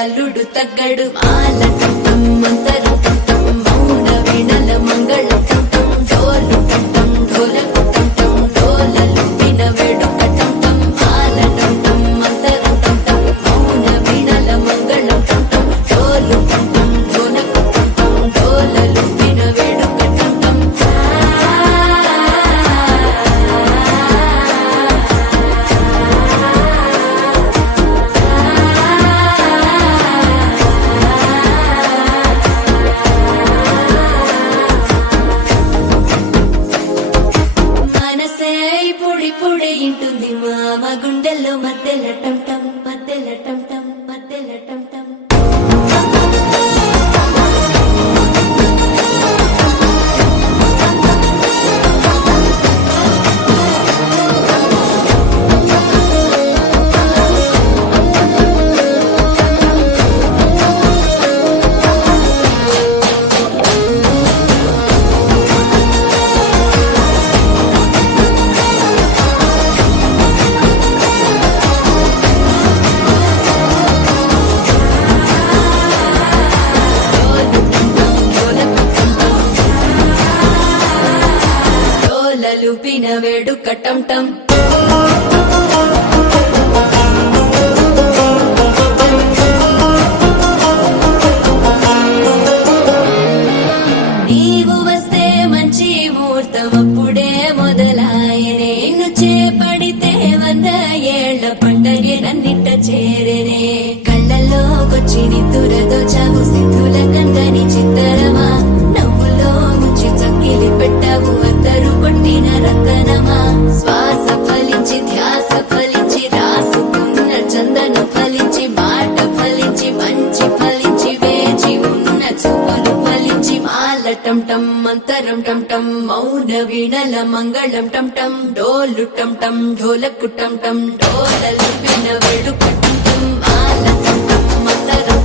అల్లుడు తగ్గడు మాల టం మంతరు టం మౌన వీణల మంగళ టం డోలు టం డోలకు టం డోలలు విన వేడుక టం మాల టం మంతరు టం మౌన వీణల మంగళ టం డోలు టం డోలకు టం డోలలు విన వేడుక టం పొడి ఇంటుంది మామ గుండెల్లో మధ్యల టం టం మధ్యల టం టం మధ్యల టం టం లూపిన వేడుక టం టం నీవు వస్తే మంచి ముహూర్తం అప్పుడే మొదలాయనే నిన్ను చేపడితే 100 ఏళ్ల పండగే నన్నిట్ట చేరేనే కళ్ళల్లోకొచ్చి నిద్దురదో చావు సిద్ధుల కందని చిత్తరమా నవ్వులో ముంచి చక్కిలి పెట్టావు అద్దరు కొట్టిన రతనమా శ్వాస ఫలించి ధ్యాస ఫలించి రాసుకున్న చందన ఫలించి మాట ఫలించి మంచి ఫలించి వేచి ఉన్న చూపులు ఫలించి మాల టం టం మంతరం టం టం మౌన వీణల మంగళం టం టం డోలు టం టం ఢోలకు టం టం డోలలు విన వేడుక టం టం మాల టం టం మంతరం